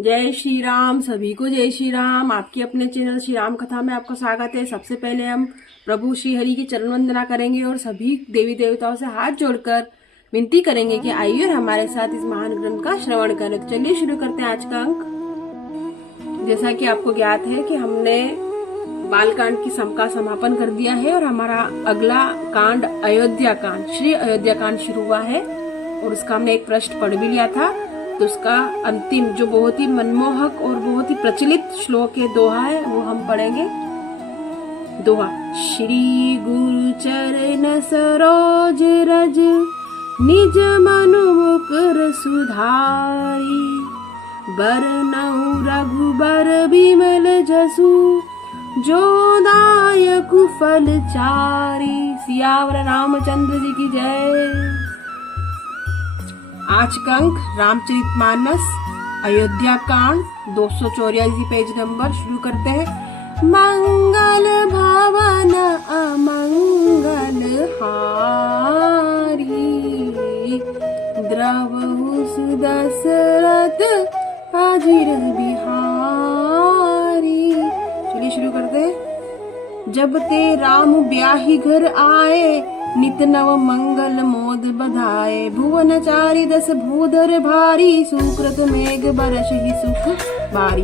जय श्री राम। सभी को जय श्री राम। आपके अपने चैनल श्री राम कथा में आपका स्वागत है। सबसे पहले हम प्रभु श्री हरि की चरण वंदना करेंगे और सभी देवी देवताओं से हाथ जोड़कर विनती करेंगे कि आइए और हमारे साथ इस महान ग्रंथ का श्रवण करें। तो चलिए शुरू करते हैं आज का अंक। जैसा कि आपको ज्ञात है कि हमने बालकांड का समापन कर दिया है और हमारा अगला कांड अयोध्या कांड, श्री अयोध्या कांड शुरू हुआ है और उसका हमने एक पृष्ठ पढ़ भी लिया था। तो उसका अंतिम जो बहुत ही मनमोहक और बहुत ही प्रचलित श्लोक है, दोहा है, वो हम पढ़ेंगे। दोहा। श्री गुरु चरण सरोज रज निज मनु मुकुर सुधारी, बरनउँ रघुबर बिमल जसु, जो दायक फल चारी। सियावर रामचंद्र जी की जय। आज का अंक रामचरितमानस अयोध्या कांड 284 पेज नंबर। शुरू करते हैं। मंगल भवन अमंगल हारी, द्रवहु सुदशरथ अजिर बिहारी। चलिए शुरू करते हैं। जब ते राम ब्याही घर आए, नित नव मंगल मोद बधाए, भुवन चारि दस भूधर भारी, सुकृत मेघ बरस ही सुख बारी।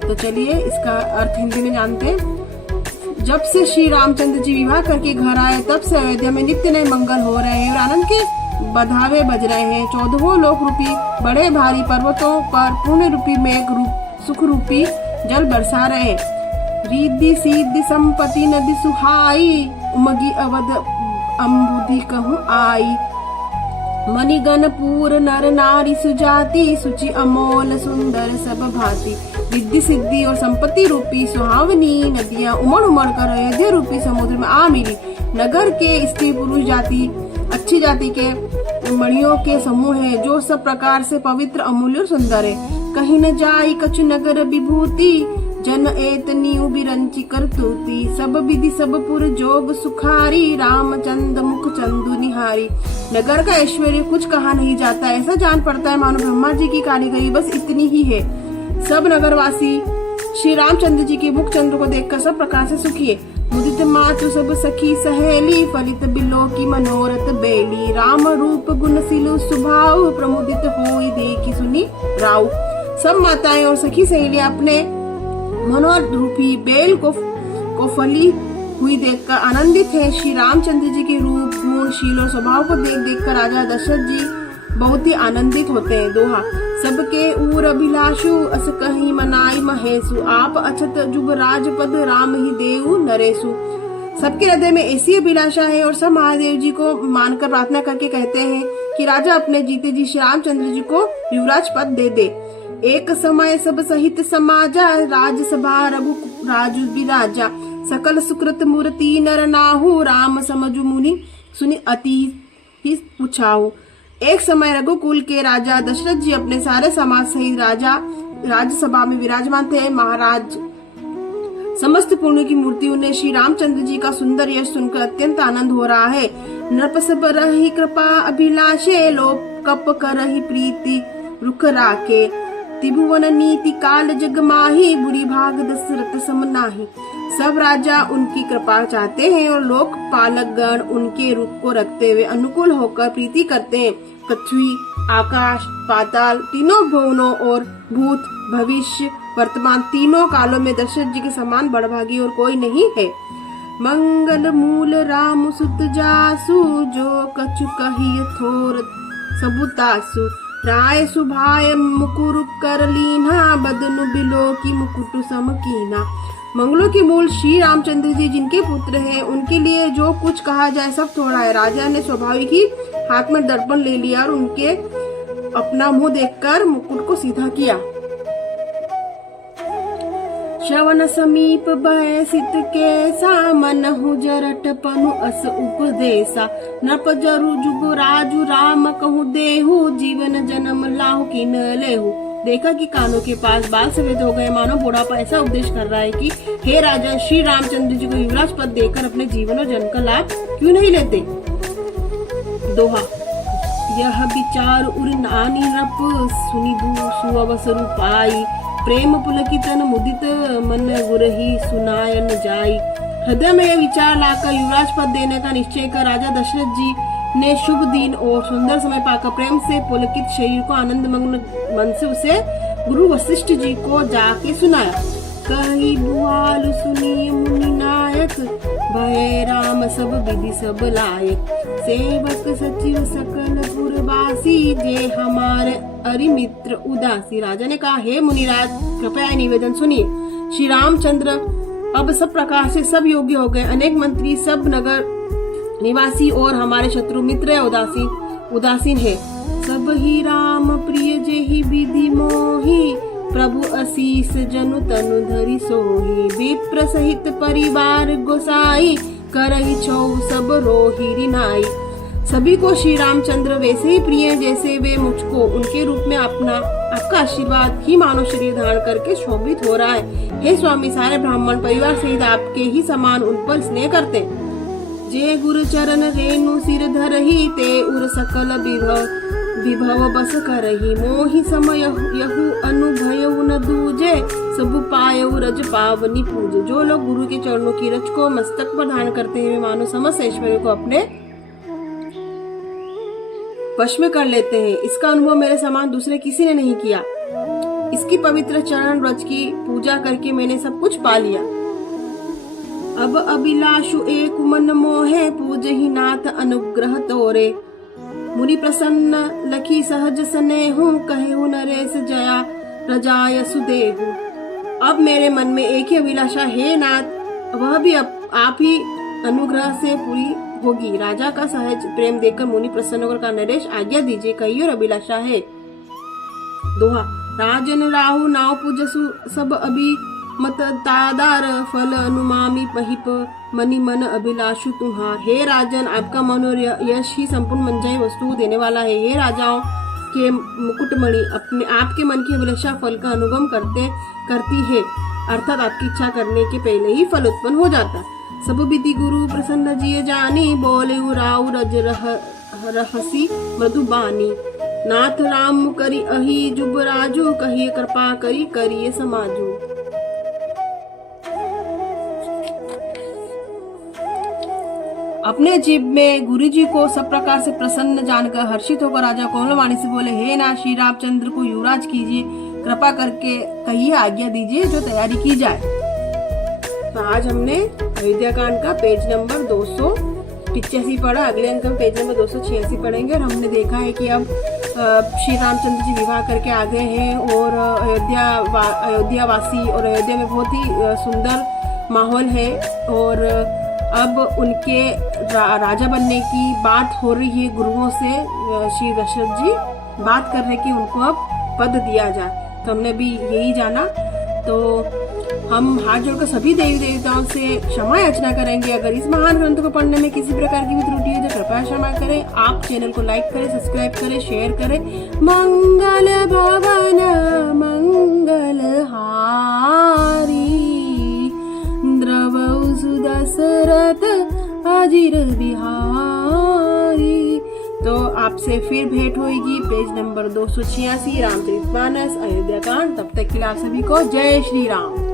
तो चलिए इसका अर्थ हिंदी में जानते हैं। जब से श्री रामचंद्र जी विवाह करके घर आए, तब से अयोध्या में नित्य नए मंगल हो रहे हैं और आनंद के बधावे बज रहे हैं। 14 लोक रूपी बड़े भारी पर्वतों पर पुण्य रूपी मेघ सुख रूपी जल बरसा रहे हैं। रिद्धि सिद्धि संपत्ति नदी सुहाई, उमगी अवध अम्बुदी कहूँ आई, मणिगण पूर नर नारी सुजाति, सुचि अमोल सुंदर सब भांति। रिद्धि सिद्धि और संपत्ति रूपी सुहावनी नदियां उमड़ उमड़ कर अयोध्या रूपी समुद्र में आ मिली। नगर के स्त्री पुरुष जाति अच्छी जाति के मणियों के समूह है, जो सब प्रकार से पवित्र अमूल्य और सुंदर है। कहीं न जाई कछु नगर विभूति, जन एतनी बिरंची करतूती। सब विधि सब पुर जोग सुखारी, रामचंद्र मुख चंदु निहारी। नगर का ऐश्वर्य कुछ कहा नहीं जाता, ऐसा जान पड़ता है मानो ब्रह्मा जी की कारीगरी बस इतनी ही है। सब नगरवासी श्री रामचंद्र जी के मुख चंद्र को देखकर सब प्रकार से सुखी है। मुदित माचु सब सखी सहेली, फलित बिलो की मनोरथ बेली। राम रूप गुण सिलु सुभाव, प्रमुदित होई देखी सुनी राव। सब माताएं और सखी सहेलियां अपने मनोरथ रूपी बेल को फली हुई देखकर आनंदित है। श्री रामचंद्र जी के रूप गुण शील और स्वभाव को देख कर राजा दशरथ जी बहुत ही आनंदित होते हैं। दोहा। सबके ऊर अभिलाषु, अस कहीं मनाई महेशु, आप अछत जुब राजपद, राम ही देऊ नरेशु। सबके हृदय में ऐसी अभिलाषा है और सब महादेव जी को मानकर प्रार्थना करके कहते हैं कि राजा अपने जीते जी श्री रामचंद्र जी को युवराज पद दे दे। एक समय सब सहित समाजा, राजसभा रघु राजु बिराजा। सकल सुकृत मूर्ति नर नाहु, राम समझु मुनि सुनि अति ही पुछाहु। एक समय रघुकुल के राजा दशरथ जी अपने सारे समाज सहित राजसभा में विराजमान थे। महाराज समस्त पुण्य की मूर्ति उन्हें श्री रामचंद्र जी का सुंदर यश सुनकर अत्यंत आनंद हो रहा है। नृपस बरहि कृपा अभिलाषे, लोक कप करहि प्रीति रुख राखे। त्रिभुवन नीति काल जग माही, बुरी भाग दशरथ सम नाही। सब राजा उनकी कृपा चाहते हैं और लोक पालक गण उनके रूप को रखते हुए अनुकूल होकर प्रीति करते हैं। पृथ्वी आकाश पाताल तीनों भुवनों और भूत भविष्य वर्तमान तीनों कालों में दशरथ जी के समान बड़भागी और कोई नहीं है। मंगल मूल राम सुत जासु, जो कछु कहिय थोर सबुतासु। राय सुभाय मुकुर कर लीना, बदनु बिलो की मुकुट समकीना। मंगलों के मूल श्री रामचंद्र जी जिनके पुत्र हैं, उनके लिए जो कुछ कहा जाए सब थोड़ा है। राजा ने स्वाभाविक ही हाथ में दर्पण ले लिया और उनके अपना मुंह देखकर मुकुट को सीधा किया। श्रवण समीप बयसित केसा, मनहु जरट पनु अस उपदेसा। नृप जरु जुग राजु राम कहु देहु, जीवन जन्म लाहु किन लेहु। देखा कि कानों के पास बाल सफेद हो गए, मानो बुढ़ापा ऐसा उपदेश कर रहा है कि हे राजा, श्री रामचंद्र जी को युवराज पद देकर अपने जीवन और जन्म का लाभ क्यों नहीं लेते। दोहा। यह विचार उर नानी नप सुनिधु सुअवसरु पाई, प्रेम पुलकितन मुदित मन गुरही सुनायन जाई। हृदय में यह विचार लाकर युवराज पद देने का निश्चय कर राजा दशरथ जी ने शुभ दिन और सुंदर समय पाकर प्रेम से पुलकित शरीर को आनंद मग्न मन से उसे गुरु वशिष्ठ जी को जाके सुनाया। कही बुआल सुनी मुनि नायक, भय राम सब विधि सब लायक। सेवक सचिव सकल पुरवासी, जे हमारे अरिमित्र उदासी। राजा ने कहा, हे मुनिराज कृपया निवेदन सुनिए। श्री रामचंद्र अब सब प्रकार से सब योग्य हो गए। अनेक मंत्री, सब नगर निवासी और हमारे शत्रु मित्र उदासीन है। सब ही राम प्रिय जेहि विधि मोहि, प्रभु आशीष जनु तनु धरि सोही। विप्र सहित परिवार गोसाई, करहि छौ सब रोहि रिनाई। सभी को श्री रामचंद्र वैसे ही प्रिय जैसे वे मुझको। उनके रूप में आपका आशीर्वाद ही मानव शरीर धारण करके शोभित हो रहा है। हे स्वामी, सारे ब्राह्मण परिवार सहित आपके ही समान उन पर स्नेह करते। जे गुरु चरण रेणु सिर धरहि, ते उर सकल विभव बस करहि। मोहि समय यहु अनुभय न दूजे, सब पायउ रज पावनी पूजे। जो लोग गुरु के चरणों की रज को मस्तक पर धारण करते हैं, वे मानो समस्त ऐश्वर्य को अपने वश में कर लेते हैं। इसका अनुभव मेरे समान दूसरे किसी ने नहीं किया। इसकी पवित्र चरण रज की पूजा करके मैंने सब कुछ पा लिया। अब अभिलाषु एक मन मोहे, पूजहि नाथ अनुग्रह तोरे। मुनि प्रसन्न लखी सहज स्नेहु, कहेहु नरेश जया रजाय सुदेहु। अब मेरे मन में एक ही अभिलाषा है नाथ, वह भी आप ही अनुग्रह से पूरी होगी। राजा का सहज प्रेम देखकर मुनि प्रसन्न होकर कहा, नरेश आज्ञा दीजिए, कही और अभिलाषा है। दोहा। राजन राहु नाव पूजसु, सब अभी मत तादार, फल अनुमामी महिप, मनि मन अभिलाषु तुम्हार। हे राजन, आपका मन और यश ही संपूर्ण मंजाई वस्तु देने वाला है। हे राजाओं के मुकुटमणि, अपने आपके मन की अभिलाषा फल का अनुगम करती है, अर्थात आपकी इच्छा करने के पहले ही फल उत्पन्न हो जाता। सब विधि गुरु प्रसन्न जिय जानी, बोले राउ रज रहसी मृदुबानी। नाथ राम करी अहि जुब राजू, कहिए कृपा करिए समाजू। अपने जीव में गुरु जी को सब प्रकार से प्रसन्न जानकर हर्षित होकर राजा कोमलवाणी से बोले, हे नाथ श्री रामचंद्र को युवराज कीजिए, कृपा करके कहिए, आज्ञा दीजिए, जो तैयारी की जाए। तो आज हमने अयोध्या कांड का पेज नंबर 285 पढ़ा। अगले अंक में पेज नंबर 286 पढ़ेंगे। और हमने देखा है कि अब श्री रामचंद्र जी विवाह करके आ गए हैं और अयोध्या वासी और अयोध्या में बहुत ही सुंदर माहौल है। और अब उनके राजा बनने की बात हो रही है गुरुओं से। श्री दशरथ जी बात कर रहे कि उनको अब पद दिया जाए। तो हमने भी यही जाना। तो हम हाथ जोड़कर सभी देवी देवताओं से क्षमा याचना करेंगे। अगर इस महान ग्रंथ को पढ़ने में किसी प्रकार की भी त्रुटि है तो कृपया क्षमा करें। आप चैनल को लाइक करें, सब्सक्राइब करें, शेयर करें। मंगल भवन मंगल हारी, द्रवौ सुदशरथ अजिर बिहारी। तो आपसे फिर भेंट होगी पेज नंबर 286 रामचरितमानस अयोध्या कांड। तब तक के लिए आप सभी को जय श्री राम।